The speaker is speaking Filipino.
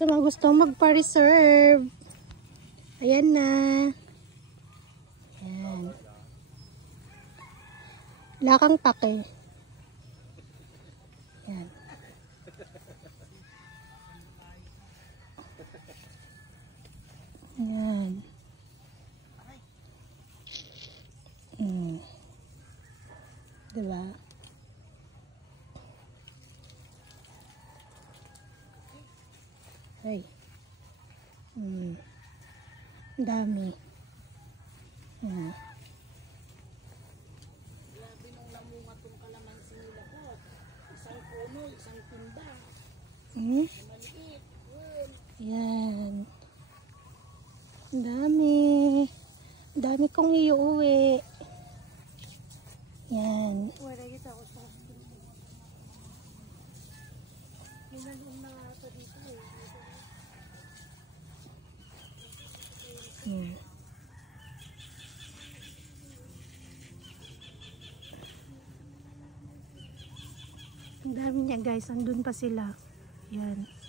Sa mga gusto magpa-reserve. Ayan na. Ayan. Lakang pake. Ayan. Ayan. Diba? Ay. Dami. Ayan. Grabe nung namunga tong kalamansi nila po. Isang puno, isang timba. Maliit. Ayan. Dami. Dami kong iuwi. Yan. Wala kita ako sa hospital. Minanong na ito dito eh. Ang dami niya guys. Andun pa sila. Yan.